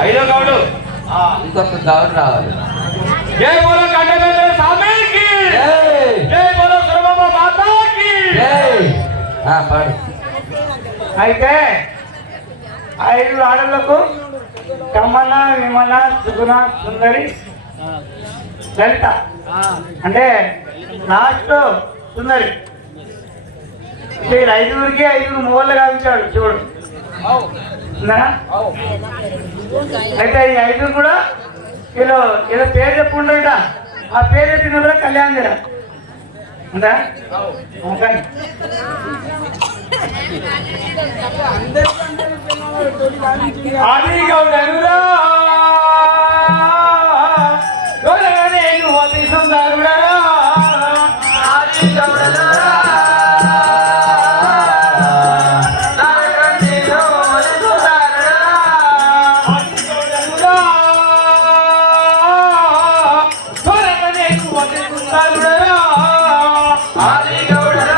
ఐదో గౌడు. ఇంకొక రావాలి. జై బోలో కంటేశ్వర స్వామికి జై! జై బోలో సురభమ్మ మాతాకి. జై! ఆ, పాడు. అయితే ఐదు ఆడలకు కమ్మన విమల సుగుణ సుందరి లలిత. అంటే లాస్ట్ సుందరి. వీళ్ళు ఐదుగురికి ఐదుగురు మూవలు కావించాడు చూడు. ఉందా? అయితే ఈ ఐదుగురు కూడా వీళ్ళు ఏదో పేరు చెప్పుకుంటారట. ఆ పేరు చెప్పిన కూడా కళ్యాణ్ చేయరా ఉందా? ఓకే ఆది ఆది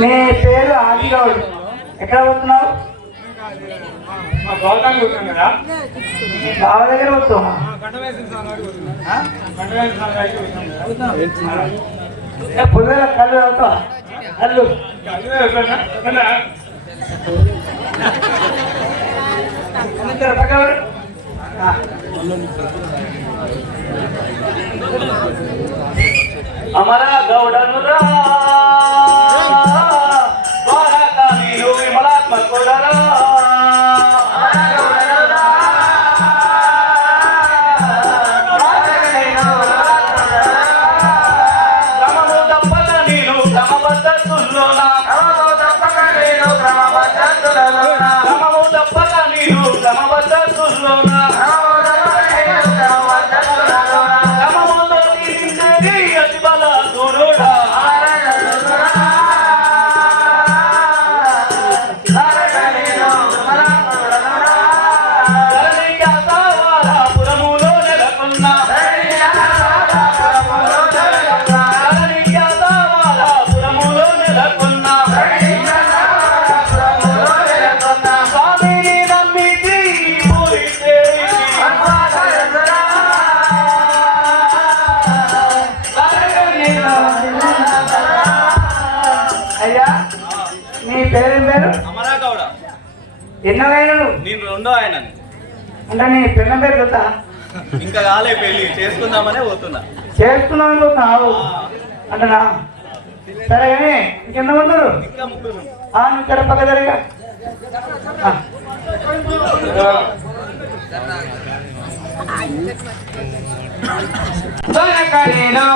నీ పేరు ఆదిగౌడ్. ఎక్కడ పోతున్నావు గౌతమ్ బావ దగ్గర పోతున్నావా ఏ కళ్ళు అవుతావా కళ్ళు. అందరు અમારા ગૌડાનું ఎన్నవైన నువ్వు నేను రెండో ఆయన అంటే నీ పిల్ల పేరు చెప్తా. ఇంకా కాలే పెళ్ళి చేసుకుందామనే పోతున్నా. చేస్తున్నావు అనుకుంటున్నావు అంటనా? సరే కానీ ఇంకెంత ఉన్నారు ఇంకా ముగ్గురు ఆ నువ్వు ఇక్కడ పక్క జరిగా. దొరకనేనో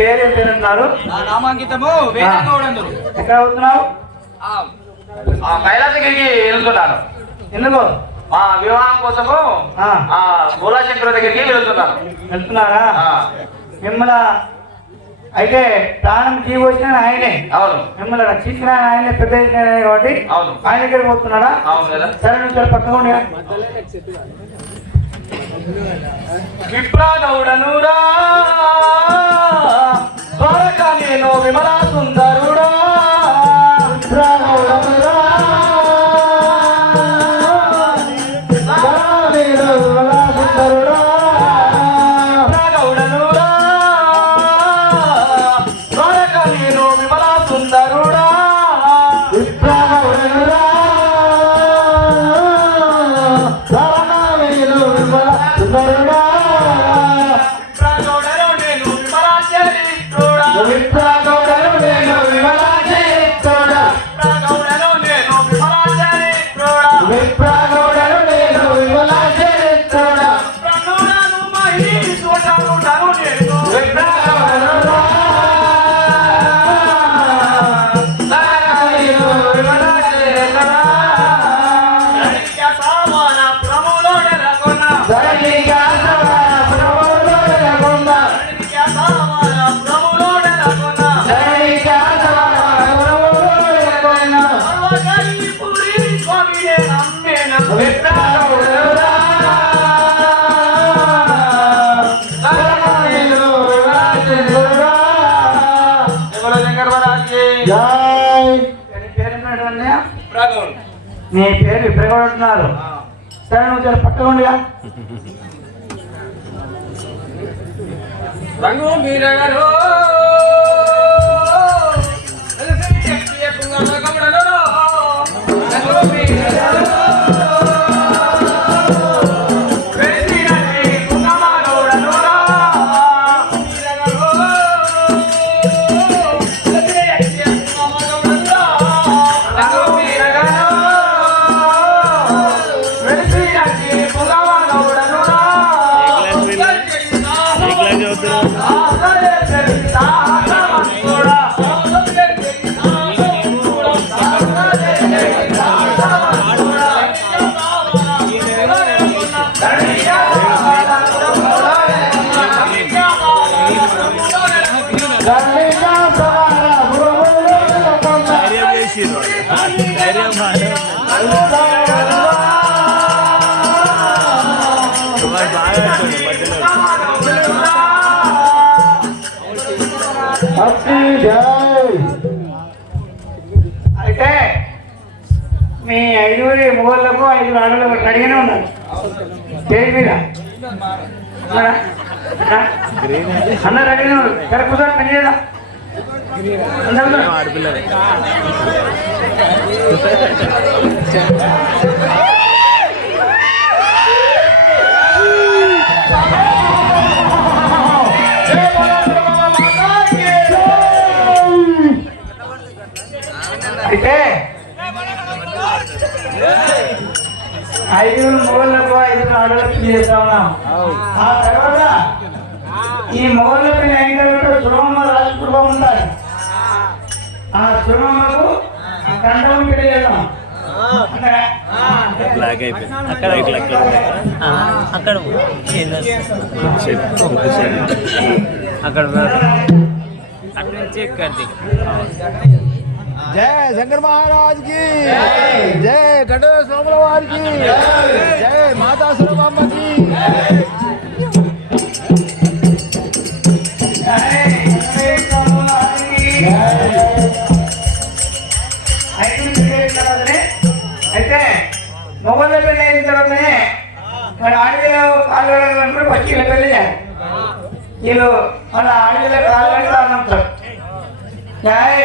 పేరు ఏం పేరున్నారు నామాంకితము ఎక్కడ అవుతున్నావు ఆ కైలాసగిరికి వెళ్తున్నాను ఎందుకు? మా వివాహం కోసము ఆ. మూలాశంకర్ దగ్గరికి వెళ్తున్నాను వెళ్తున్నారా? మిమ్మల్ని అయితే ప్రాణం జీవి వచ్చిన ఆయనే. అవును. మిమ్మల్ని రక్షించిన ఆయనే పెద్ద కాబట్టి అవును. ఆయన దగ్గరికి పోతున్నాడా? అవును కదా. సరే నువ్వు ఉండి. విప్రాగౌడనురా ద్వారక నేను విమలా సుందరుడా మహారాజ్కి నీ పేరు ఏంటంటే విప్రగౌడు. నీ పేరు ఇప్పుడు అంటున్నారు. సరే నువ్వు చాలా పక్కగా ఉండిగా రంగు మీరగరు. అయితే మీ ఐదుగురి మొగోళ్ళకు ఐదు ఆడలకు రెడీగానే ఉన్నారు స్టేజ్ మీద. ఉన్నారా? అందరు రెడీగానే ఉన్నారు సరే కూర్చోండి పని చేద్దాం. అయితే ఐదుగురు మొగళ్ళకు ఐదుగురు ఆడలకు చేస్తా ఉన్నాం ఆ తర్వాత ఈ మొగళ్ళ పిల్ల ఏం కాబట్టి సురమ్మ రాజకుటుంబం ఉంటారు. ఆ సురమ్మకు పెళ్ళి చేద్దాం. అంటే బ్లాక్ అయిపోయింది. అక్కడ ఇట్లా అక్కడ అక్కడ అక్కడ అక్కడ నుంచి ఎక్కడిది? జయ శంకర మహారాజ్కి. జయ కటో సోమల వారికి జయ మాతా సురమాంబకి అయితే మొగల పెళ్ళి అయిన తర్వాతనే మరి ఆడపిల్ల పాల్గొనడం అంటే పక్షుల పెళ్ళి వీళ్ళు మన ఆడపిల్ల పాల్గొంటా ఉంటారు జయ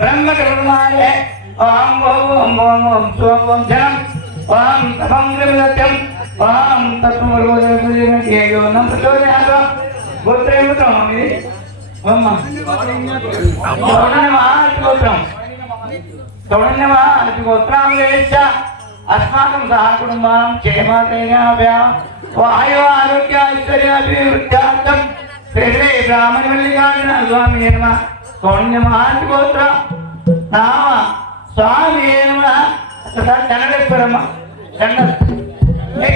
బ్రహ్మ కృమాలే ఓం ఓం ఓం ఓం ఓం శివం ఓం జనం ఓం తపం సత్యం ఓం తత్వో నమో గోత్రం ఇది అమ్మ గోత్రం గోత్రాంగేశ్చ అస్మాకం సహ కుటుంబం క్షేమేనాభ్యా వాయు ఆరోగ్య ఐశ్వర్యాభివృద్ధ్యార్థం శ్రీ శ్రీ బ్రాహ్మణ మల్లికార్జున స్వామి నమ కౌణ్యమాతి గోత్రం నామ స్వామి నమ దండేశ్వరమ్మ దండ జై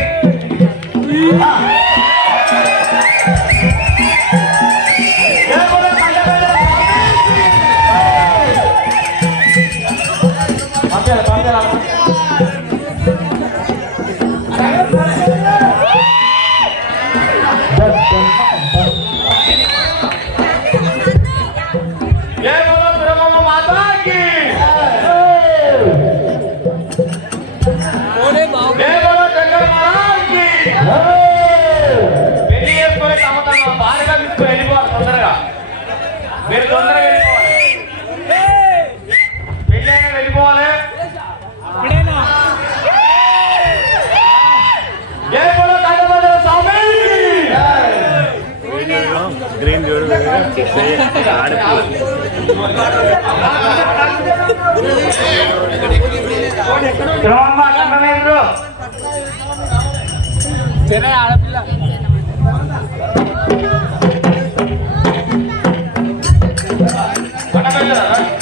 పెళ్ళి చేసుకునే సంవత్సరం బాగా తీసుకుని వెళ్ళిపోవాలి తొందరగా మీరు తొందరగా వెళ్ళిపోవాలి పెళ్ళి అయినా వెళ్ళిపోవాలి గ్రీన్ చూడు திரை அளப்பில்ல வணக்கம்